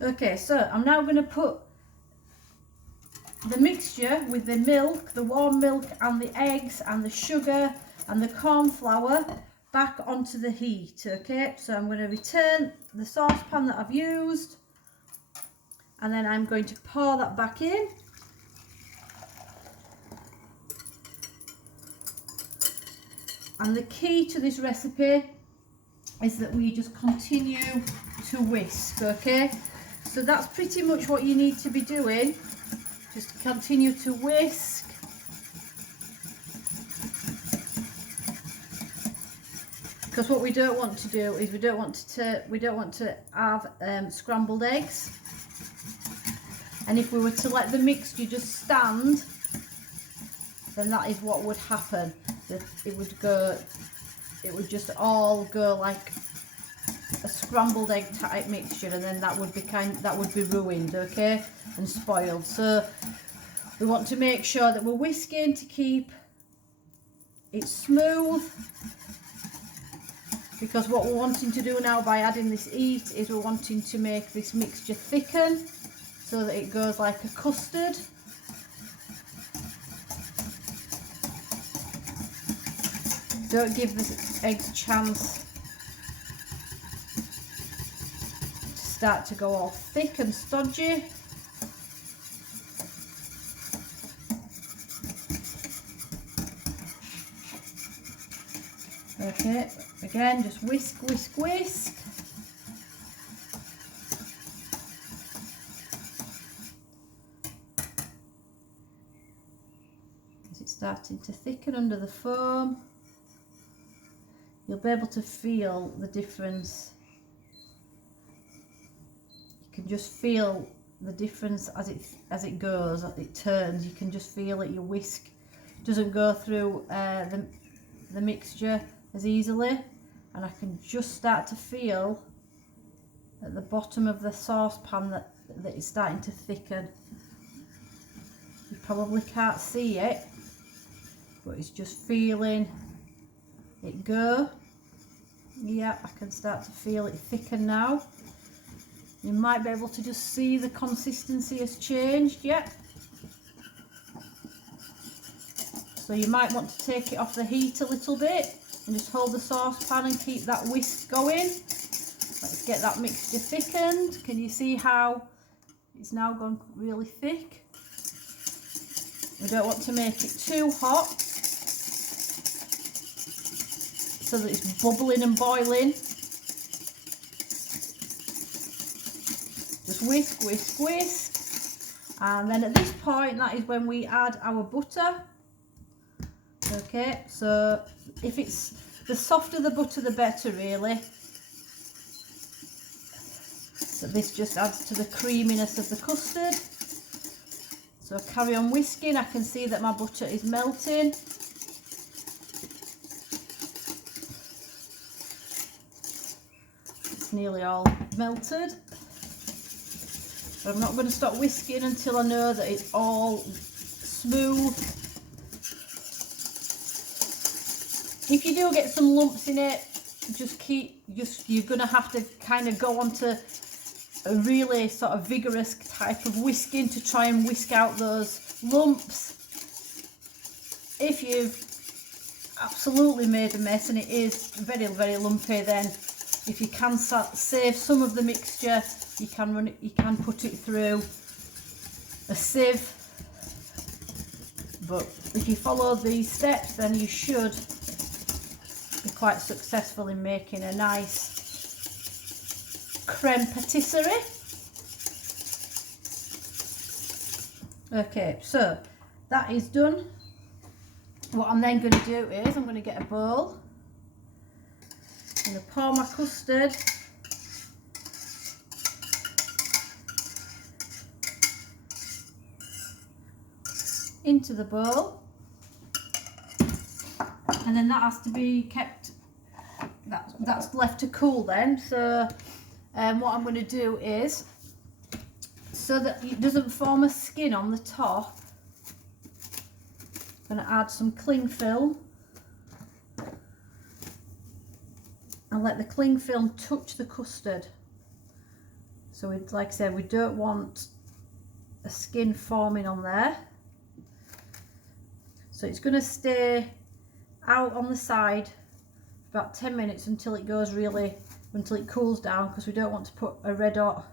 Okay, so I'm now going to put the mixture with the milk, the warm milk and the eggs and the sugar and the corn flour back onto the heat. Okay, so I'm going to return the saucepan that I've used, and then I'm going to pour that back in. And the key to this recipe is that we just continue to whisk. Okay, so that's pretty much what you need to be doing. Just continue to whisk. Because what we don't want to do is we don't want to have scrambled eggs. And if we were to let the mixture just stand, then that is what would happen. It would just all go like a scrambled egg type mixture, and then that would be ruined, okay, and spoiled. So we want to make sure that we're whisking to keep it smooth, because what we're wanting to do now by adding this heat is we're wanting to make this mixture thicken so that it goes like a custard. Don't give the eggs a chance to start to go all thick and stodgy. Okay, again, just whisk, whisk, whisk. As it's starting to thicken under the foam, you'll be able to feel the difference. You can just feel the difference as it goes, as it turns. You can just feel it. Your whisk doesn't go through the mixture as easily, and I can just start to feel at the bottom of the saucepan that it's starting to thicken. You probably can't see it, but it's just feeling it go. Yeah, I can start to feel it thicken now. You might be able to just see the consistency has changed. Yeah. So you might want to take it off the heat a little bit and just hold the saucepan and keep that whisk going. Let's get that mixture thickened. Can you see how it's now gone really thick? We don't want to make it too hot so that it's bubbling and boiling. Just whisk, whisk, whisk. And then at this point, that is when we add our butter. Okay, so if it's the softer the butter, the better, really. So this just adds to the creaminess of the custard. So carry on whisking. I can see that my butter is melting. It's nearly all melted. But I'm not going to stop whisking until I know that it's all smooth. If you do get some lumps in it, you're going to have to kind of go on to a really sort of vigorous type of whisking to try and whisk out those lumps. If you've absolutely made a mess and it is very, very lumpy, then if you can save some of the mixture, you can put it through a sieve. But if you follow these steps, then you should be quite successful in making a nice creme patisserie. Okay, so that is done. What I'm then going to do is I'm going to get a bowl. I'm going to pour my custard into the bowl, and then that has to be kept, that's left to cool then. So what I'm going to do is, so that it doesn't form a skin on the top, I'm going to add some cling film and let the cling film touch the custard. So we'd, like I said, we don't want a skin forming on there. So it's going to stay out on the side for about 10 minutes until it goes until it cools down, because we don't want to put a red hot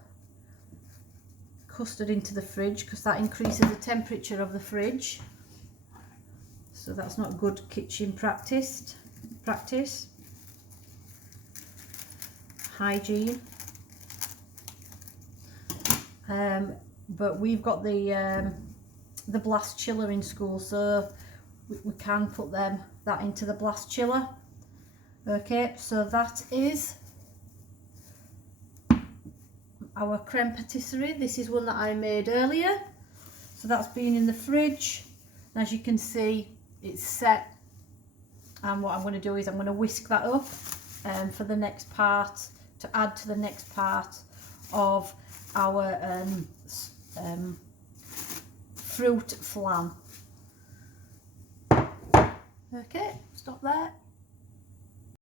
custard into the fridge, because that increases the temperature of the fridge. So that's not good kitchen practice. Hygiene. But we've got the blast chiller in school, so we can put that into the blast chiller. Okay, so that is our creme patisserie. This is one that I made earlier. So that's been in the fridge. And as you can see, it's set. And what I'm going to do is I'm going to whisk that up for the next part, to add to the next part of our fruit flan. Okay, stop there.